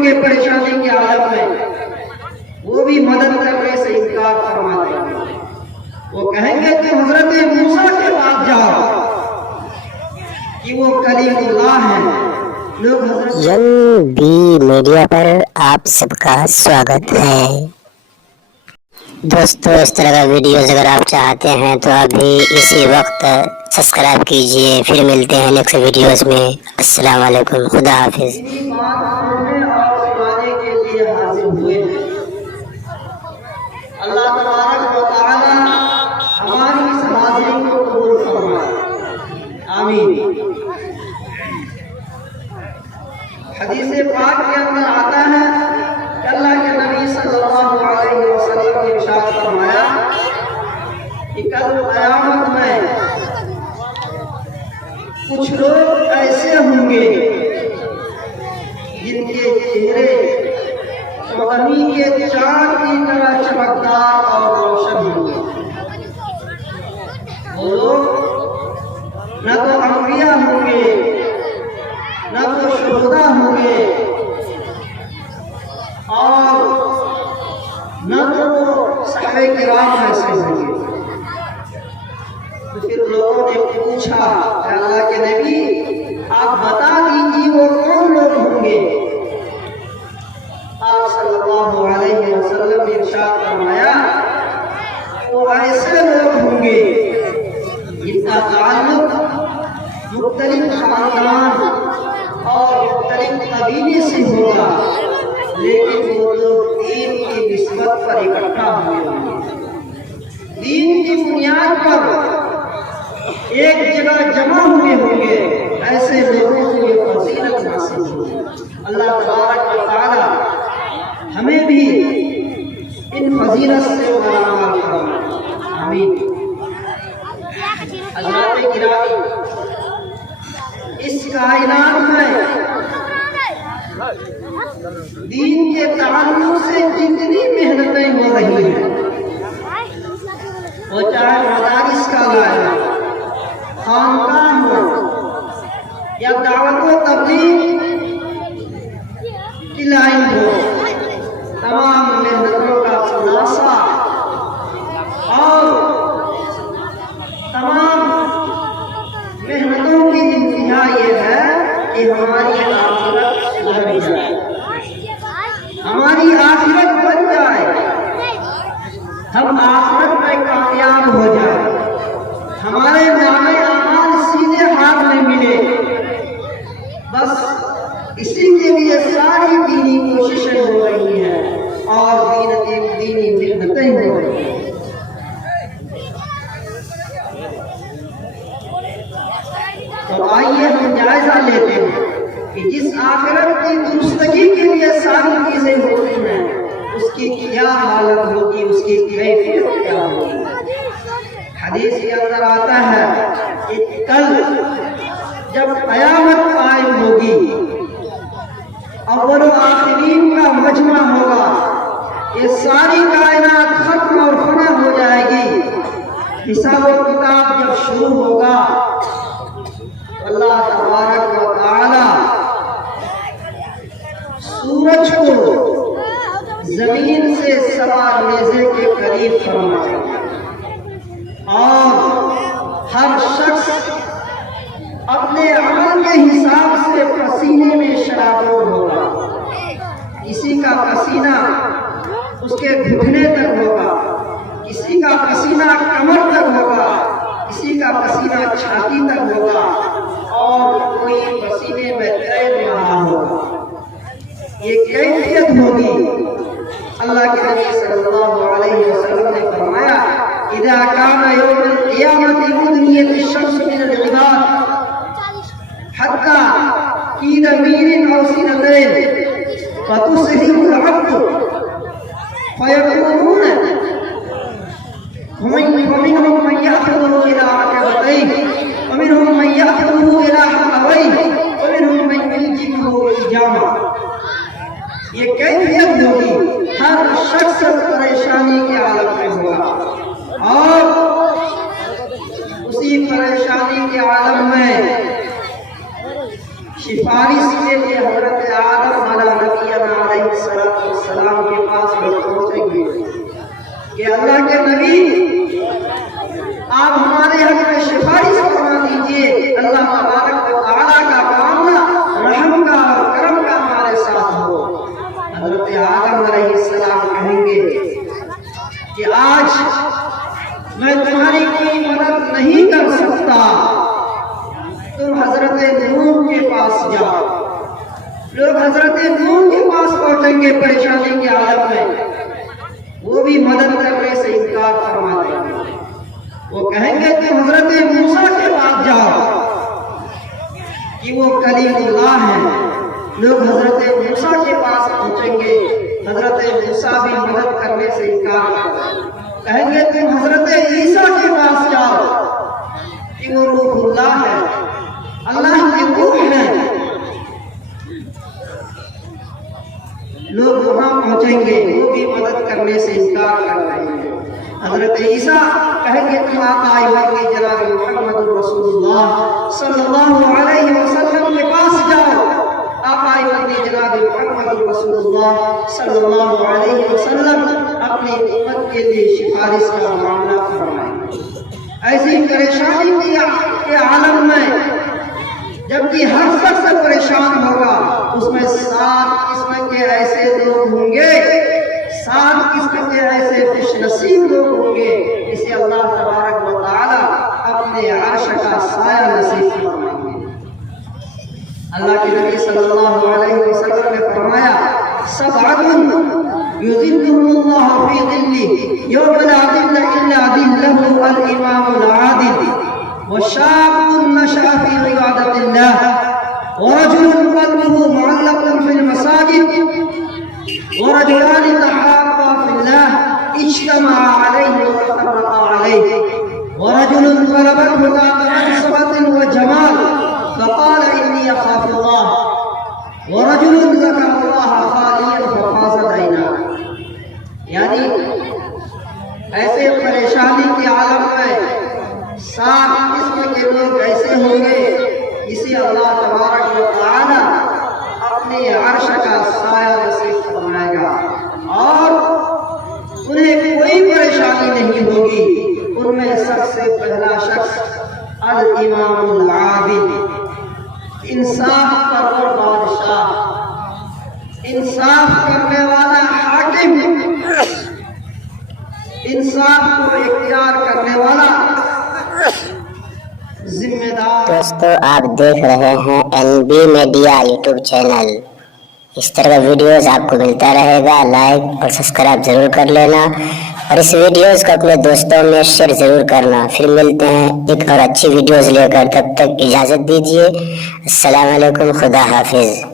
ہوں گے پریشانی کے عالم میں، وہ بھی مدد کرنے سے انکار فرما دیں گے۔ وہ کہیں گے کہ حضرت موسیٰ کے پاس جاؤ کہ وہ کلیم اللہ ہیں۔ لوگ حضرت بی میڈیا پر آپ سب کا سواگت ہے۔ دوستو اس طرح کا ویڈیوز اگر آپ چاہتے ہیں تو ابھی اسی وقت سبسکرائب کیجئے۔ پھر ملتے ہیں نیکسٹ ویڈیوز میں۔ السلام علیکم، خدا حافظ۔ بات سننے اور سنانے کے لیے حاضر ہوئے ہیں۔ اللہ تبارک و تعالی ہماری اس حاضری کو قبول فرمائے، آمین۔ حدیث پاک کے اندر آتا ہے کہ اللہ کے نبی صلی اللہ علیہ وسلم نے ارشاد فرمایا کہ کل قیامت میں کچھ لوگ ایسے ہوں گے جن کے چہرے چودھویں کے چاند کی طرح چمکدار اور روشن ہوں گے۔ وہ لوگ نہ تو انبیاء ہوں گے، نہ تو شہداء ہوں گے، اور نہ تو وہ صحابہ کرام ایسے ہوں گے۔ تو پھر لوگوں نے پوچھا کہ اللہ کے نبی آپ بتا دیجیے وہ کون لوگ ہوں گے؟ آپ صلی اللہ علیہ وسلم نے ارشاد فرمایا وہ ایسے لوگ ہوں گے جن کا تعلق مختلف خاندان اور مختلف قبیلے سے ہوگا، لیکن وہ لوگ دین کی نسبت پر اکٹھا ہوئے ہوں گے، دین کی بنیاد پر ایک جگہ جمع ہوئے ہوں گے۔ ایسے لوگوں کو یہ فضیلت حاصل ہوگی۔ اللہ تبارک و تعالی ہمیں بھی ان فضیلت سے برآمد فرمائے، آمین۔ حضرات گرامی، اس کائنات میں دین کے تعلق سے جتنی محنتیں ہو رہی ہیں، وہ چاہے مدارس کا لائن، خانقاہ ہو یا دعوت و تبلیغ کی لائن ہو، تمام محنتوں کا خلاصہ اور تمام محنتوں کی انتہا یہ ہے کہ ہماری آخرت سدھر جائے، ہماری آخرت بن جائے، ہم آخرت میں کامیاب ہو جائیں، ہمارے نامے اعمال سیدھے ہاتھ میں ملے۔ بس اسی کے لیے ساری دینی کوششیں ہو رہی ہیں اور دینی محنتیں ہو رہی ہیں۔ تو آئیے ہم جائزہ لیتے ہیں کہ جس آخرت کی درستگی کے لیے ساری چیزیں ہوتی ہیں اس کی کیا حالت ہوگی، اس کی کیفیت کیا ہوگی۔ حدیث کے اندر آتا ہے کہ کل جب قیامت قائم ہوگی، اول و آخرین کا مجمع ہوگا، یہ ساری کائنات ختم اور فنا ہو جائے گی، حساب و کتاب جب شروع ہوگا اللہ تبارک و تعالی سورج کو زمین سے سوا نیزے کے قریب فرمائے گا اور ہر شخص اپنے عمل کے حساب سے پسینے میں شرابور ہوگا۔ کسی کا پسینہ اس کے گھٹنے تک ہوگا، کسی کا پسینہ کمر تک ہوگا، کسی کا پسینہ چھاتی تک ہوگا، اور کوئی پسینے میں تیر رہا ہوگا۔ یہ کیفیت ہوگی۔ اللہ کے نبی صلی اللہ علیہ وسلم نے فرمایا اذا كان يوم القيامة أدنيت الشمس من العباد حتى في ضمير أو سنتين فتصحب العبد فيقولون ومنهم من يأخذه إلى ركبتيه ومنهم من يأخذه إلى حقويه ومنهم من يلجمه إلجاما۔ یہ کیفیت ہوگی، ہر شخص پریشانی کے عالم میں ہوگا اور اسی پریشانی کے عالم میں سفارش کے لیے حضرت آدم علیہ نبینا لوگ حضرت نوح کے پاس پہنچیں گے پریشانی کے عالم میں، وہ بھی مدد کرنے سے انکار فرما دیں گے۔ وہ کہیں گے کہ حضرت موسیٰ کے پاس جاؤ کہ وہ کلیم اللہ ہیں۔ لوگ حضرت موسیٰ کے پاس پہنچیں گے، حضرت موسیٰ بھی مدد کرنے سے انکار کریں گے۔ کہیں گے تم حضرت عیسیٰ کے پاس جاؤ کہ وہ روح اللہ ہے، اللہ کی روح ہے۔ لوگ وہاں پہنچیں گے، وہ بھی مدد کرنے سے انکار کر رہے ہیں۔ حضرت عیسیٰ کہیں گے تم آقا مدنی جناب محمد رسول اللہ صلی اللہ علیہ وسلم کے پاس جاؤ، آقا مدنی جناب محمد رسول اللہ صلی اللہ علیہ وسلم اپنی امت کے لیے سفارش کا معاملہ فرمائیں۔ ایسی پریشانی کے عالم میں جبکہ ہر شخص پریشان ہوگا، اس میں 7 قسم کے ایسے لوگ ہوں گے، 7 قسم کے ایسے خوش نصیب لوگ ہوں گے جسے اللہ تبارک و تعالی اپنے عرش کا سایہ نصیب فرمائیں گے۔ اللہ کے نبی صلی اللہ علیہ وسلم نے فرمایا 7 يذلهم الله في ظله يوم لا ظل إلا ظله الإمام العادل وشاب نشأ في عبادة الله ورجل قلبه معلق في المساجد ورجلان تحابا في الله اجتمعا عليه وتفرقا عليه ورجل غلبته ذات منصبة وجمال فقال إني أخاف الله ورجل ذكر الله خاليا ففاضت عيناه۔ یعنی ایسے پریشانی کے عالم میں 7 قسم کے لوگ ایسے ہوں گے جسے اللہ تبارک و تعالی اپنے عرش کا سایہ نصیب فرمائے گا اور انہیں کوئی پریشانی نہیں ہوگی۔ ان میں سب سے پہلا شخص الامام العادل، انصاف پرور بادشاہ، انصاف کرنے والا حاکم، انصاف کو اختیار کرنے والا ذمہ دار۔ دوستو آپ دیکھ رہے ہیں NB میڈیا یوٹیوب چینل۔ اس طرح کا ویڈیوز آپ کو ملتا رہے گا، لائک اور سبسکرائب ضرور کر لینا اور اس ویڈیوز کو اپنے دوستوں میں شیئر ضرور کرنا۔ پھر ملتے ہیں ایک اور اچھی ویڈیوز لے کر، تب تک اجازت دیجیے۔ السلام علیکم، خدا حافظ۔